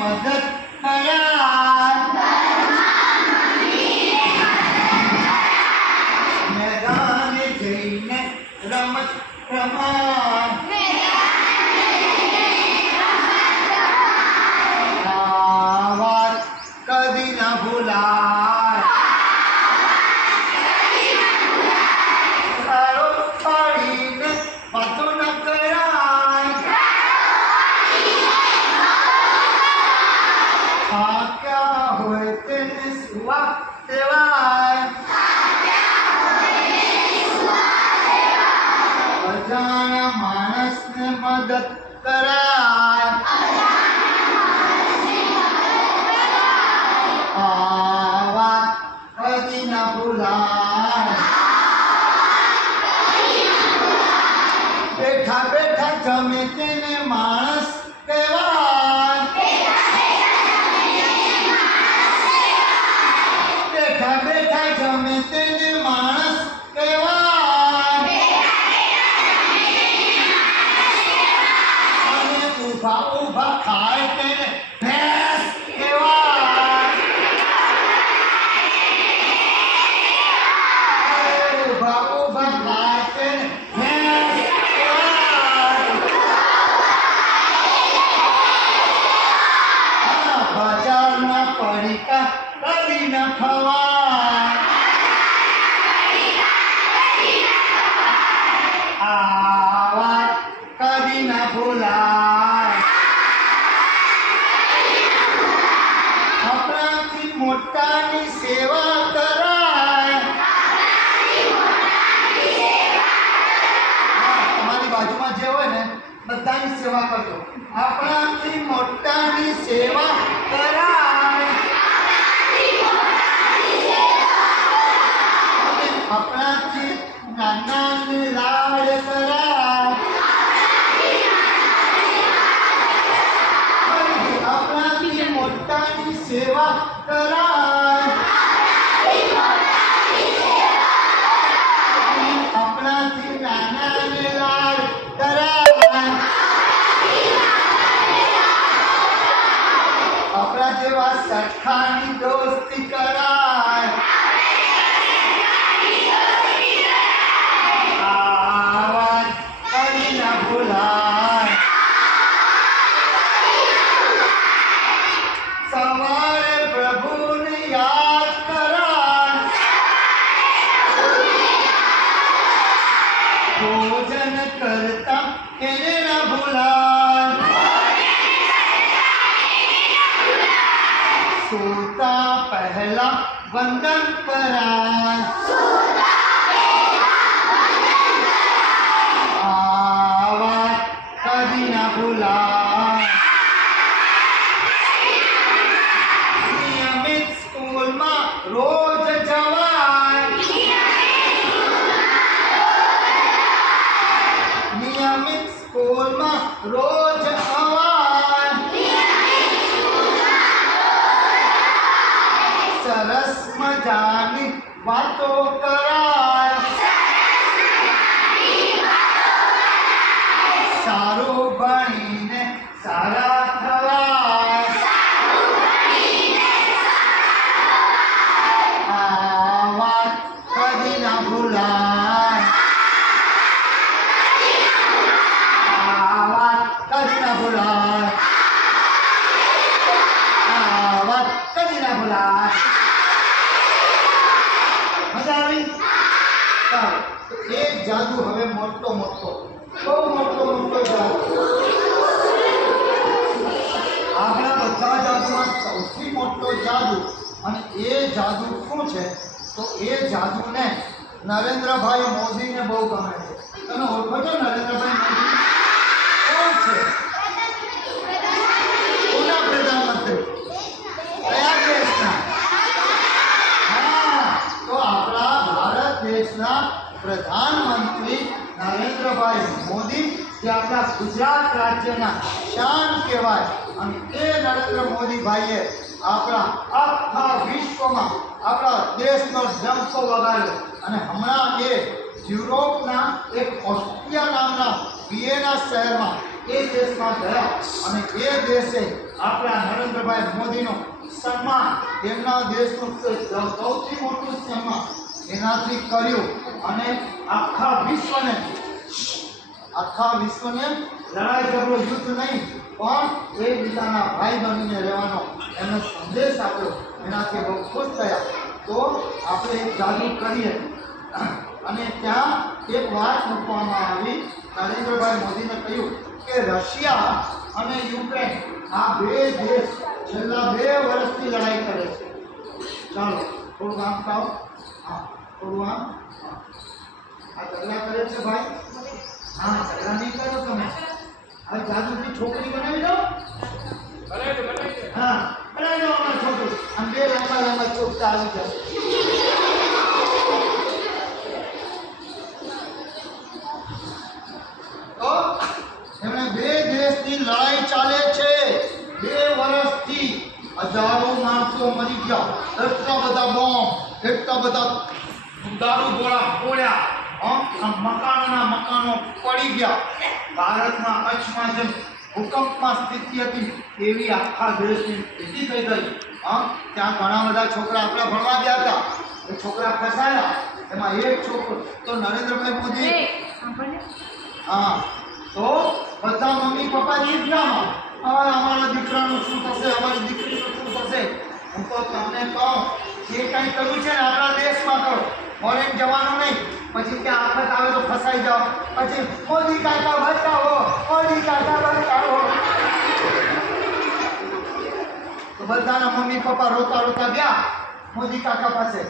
મદદ કરાય, મેદાને જઈને રમત રમાય, આ વાત કદી ના ભૂલાય, સારો પાડીને વાતો ન કરાય, થાક્યા હોય તેને સુવા દેવાય, અજાણ્યા માણસને મદદ કરાય, આ વાત કદી ના ભૂલાય, બેઠા બેઠા જમે તેને માણસ કહેવાય, બેઠા બેઠા જમે તેને માણસ કહેવાય, અને ઊભા ઊભા ખાય તેને ભેંસ કહેવાય, ઊભા ઊભા ખાય તેને ભેંસ કહેવાય, બજારના પડીકા કદી ન ખવાય, આ વાત કદી ન ભૂલાય, આપણાથી મોટાની સેવા કરાય, તમારી બાજુમાં જે હોય ને બધાની સેવા કરજો, આપણાથી મોટાની સેવા કરાય, આપણાથી નાનાને લાડ કરાય, આપણાથી મોટાની સેવા કરાય, આપણાથી નાનાને લાડ કરાય, આપણા જેવા સખાની દોસ્તી કરાય, આ વાત કદી ના ભૂલાય, સવારે પ્રભુને યાદ કરાય, ભોજન કરતા એને ના ભૂલાય, સોતા પહેલા વંદન કરાય, આ વાત કદી ના ભૂલાય, નિયમિત સ્કૂલમાં રોજ જવાય, નિયમિત સ્કૂલમાં રોજ અવાય, સરસ મજાની વાતો કરાય, સારું ભણીને સારા થવાય, આ વાત કદી ના ભૂલાય, આ વાત કદી ના ભૂલાય, આ વાત કદી ના ભૂલાય. મજા આવી? ચાલો, એક જાદુ હવે મોટો મોટો બહુ મોટો જાદુ, આપણા બધા જાદુમાં સૌથી મોટો જાદુ, અને એ જાદુ શું છે? તો એ જાદુને નરેન્દ્રભાઈ મોદીને બહુ ગમે છે. તમે ઓળખો છો નરેન્દ્રભાઈ મોદી કોણ છે? કોના પ્રધાનમંત્રી? કયા દેશના? હા, તો આપણા ભારત દેશના પ્રધાનમંત્રી નરેન્દ્રભાઈ મોદી, જે આપણા ગુજરાત રાજ્યના શાન કહેવાય, અને એ નરેન્દ્ર મોદીભાઈએ આપણા આખા વિશ્વમાં આપણા દેશનો ડંકો વગાડ્યો, અને હમણાં એ યુરોપના એક ઓસ્ટ્રિયા નામના વિયેના શહેરમાં એ દેશમાં ગયા અને એ દેશે આપણા નરેન્દ્રભાઈ મોદીનો સન્માન, તેમના દેશનું સૌથી મોટું સન્માન એનાથી કર્યું અને આખા વિશ્વને લડાઈ ઝઘડો યુદ્ધ નહીં પણ એકબીજાના ભાઈ બનીને રહેવાનો એનો સંદેશ આપ્યો. એનાથી બહુ ખુશ થયા. તો આપણે એક જાદુ કરીએ અને ત્યાં એક વાત મૂકવામાં આવી. નરેન્દ્રભાઈ મોદીને કહ્યું કે રશિયા અને યુક્રેન આ બે દેશ છેલ્લા 2 વર્ષથી લડાઈ કરે છે. ચાલો થોડું આમ ખાઓ. હા થોડું આમ. આ ઝઘડા કરે છે ભાઈ. હા ઝઘડા નહીં કરો તમે. આ જાદુની છોકરી બનાવી દો. હા બનાવી દો અમારા છોકરી. આમ 2 લાંબા લાંબા ચોકટા આવી જશે. તો એમણે 2 દેશની લડાઈ ચાલે છે 2 વર્ષથી. હજારો માણસો મરી ગયા, એટલા બધા બોમ્બ, એટલા બધા દારૂ ગોળા ફોડ્યા, મકાનો પડી ગયા. ભારતમાં કચ્છમાં જેમ ભૂકંપમાં સ્થિતિ હતી એવી આખા દેશની સ્થિતિ થઈ ગઈ. ત્યાં ઘણા બધા છોકરા આપણા ભણવા ગયા હતા, એ છોકરા ફસાયા. એમાં એક છોકરો તો નરેન્દ્રભાઈ મોદી તો બધા મમ્મી પપ્પા ચિંતામાં, હવે અમારા દીકરાનું શું થશે, અમારી દીકરીનું શું થશે. હું તો તમને કહું જે કંઈ કરવું છે ને આપણા દેશમાં કરો, ફોરેન જવાનું નહીં. પછી ત્યાં આફત આવે તો ફસાઈ જાઓ, પછી મોદી કાકા બચાવો, મોદી કાકા બચાવો. તો બધાના મમ્મી પપ્પા રોતા રોતા ગયા મોદી કાકા પાસે,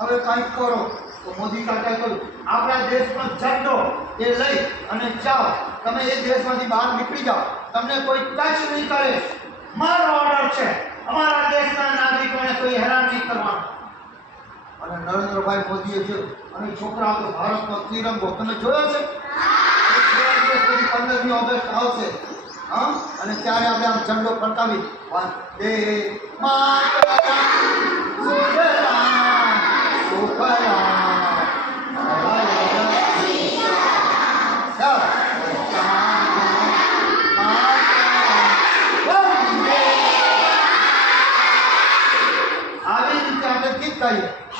હવે કંઈક કરો. તો મોદી કાકાએ કહ્યું આપણા દેશનો ઝંડો એ લઈ અને જાઓ, તમે એ દેશમાંથી બહાર નીકળી જાઓ, તમને કોઈ ટચ નહીં કરે. મારો ઓર્ડર છે, અમારા દેશના નાગરિકોને કોઈ હેરાન નહીં કરવાનું. અને નરેન્દ્રભાઈ મોદીએ જોયું અને છોકરાઓ તો ભારતનો તિરંગો તમે જોયો છે. 15મી ઓગસ્ટ આવશે અને ત્યારે આપણે આમ ઝંડો ફરકાવી વંદે માતરમ સુજલામ સુફલામ.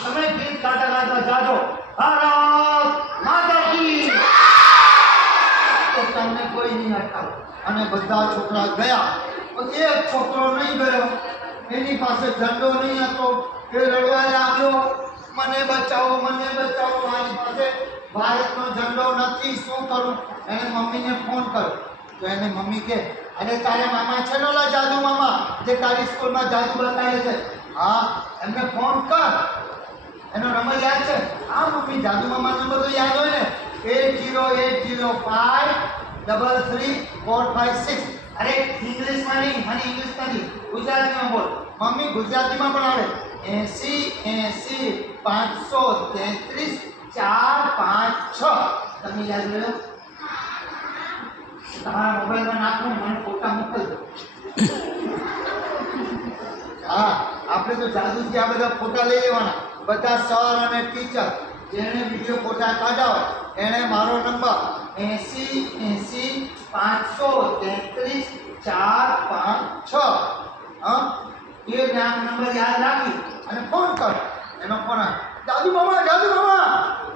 તમે ગીત ગાતા ગાતા જાજો ભારત માતા કી, તો તમને કોઈ નહીં અટકાવે. અને બધા છોકરા ગયા, પણ એક છોકરો નહીં ગયો, એની પાસે ઝંડો નહીં હતો. એ રડવા લાગ્યો, મને બચાવો મને બચાવો, મારી પાસે ભારતનો ઝંડો નથી, શું કરું. એને મમ્મીને ફોન કર્યો તો એને મમ્મી કહે અરે તારા મામા છે ને ઓલા જાદુ મામા જે તારી સ્કૂલમાં જાદુ બતાવે છે, હા એમને ફોન કર. એનો નંબર યાદ છે? હા મમ્મી જાદુ મામા નંબર તો યાદ હોય ને, 8080533456. અરે ઇંગ્લિશમાં નહીં, મને ઇંગ્લિશ નથી, ગુજરાતીમાં બોલ. મમ્મી ગુજરાતીમાં પણ આવે 8080533456. તમે યાદ કર્યો? તમારા મોબાઈલમાં નાખો ને મને ફોટા મોકલજો. હા આપણે તો જાદુથી આ બધા ફોટા લઈ લેવાના. બધા સર અને ટીચર જેણે વિડીયો ફોટા કાઢ્યા હોય એણે મારો નંબર 8080533456 એ નંબર યાદ રાખી અને ફોન કર. એનો ફોન જાદુ મામા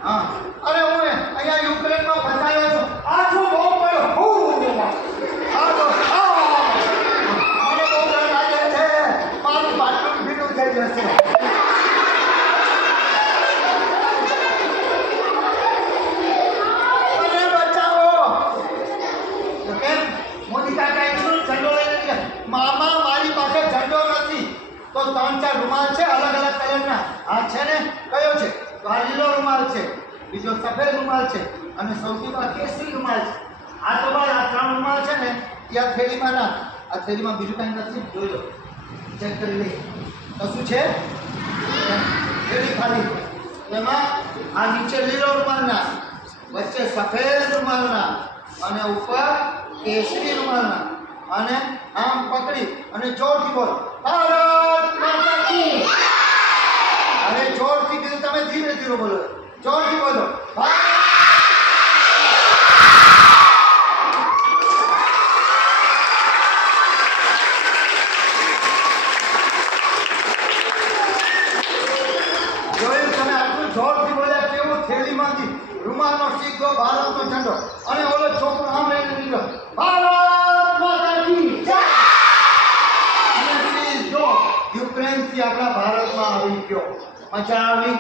હા અરે હું અહીંયા યુક્રેનમાં ફસાયો છું, આ શું બોમ્બ પડ્યો, મને બહુ ડર લાગે છે, મારું બાથરૂમ ભીનું થઈ જશે. મને બચાવો. તો કેમ મોદી કાકાએ કીધું ઝંડો લઈને ગયા. મામા મારી પાસે ઝંડો નથી, તો 3-4 રૂમાલ છે અલગ અલગ કલરના. આ છે ને કયો છે? તો આ લીલો રૂમાલ છે, બીજો સફેદ રૂમાલ છે અને સૌથી બહાર કેસરી રૂમાલ છે. આ તો બાર આ 3 રૂમાલ છે ને ત્યાં થેલીમાં નાખ. આ થેલીમાં બીજું કાંઈ નથી, જોઈ લો, ચેક કરી લઈ. તો શું છે? થેલી ખાલી. એમાં આ નીચે લીલો રૂમાલ નાખ, વચ્ચે સફેદ રૂમાલ નાખ અને ઉપર કેસરી રૂમાલ નાખ અને આમ પકડી અને જોરથી બોલ ભારત માતા કી. અરે જોરથી કીધું, તમે ધીરે ધીરે બોલો, જોરથી બોલો. સીધો ભારતનો ઝંડો અને ઓલો છોકરો આમ લઈને નીકળ્યો, ભારત માતા કી જય. અને સીધો યુક્રેનથી આપણા ભારતમાં આવી ગયો. મજા આવી.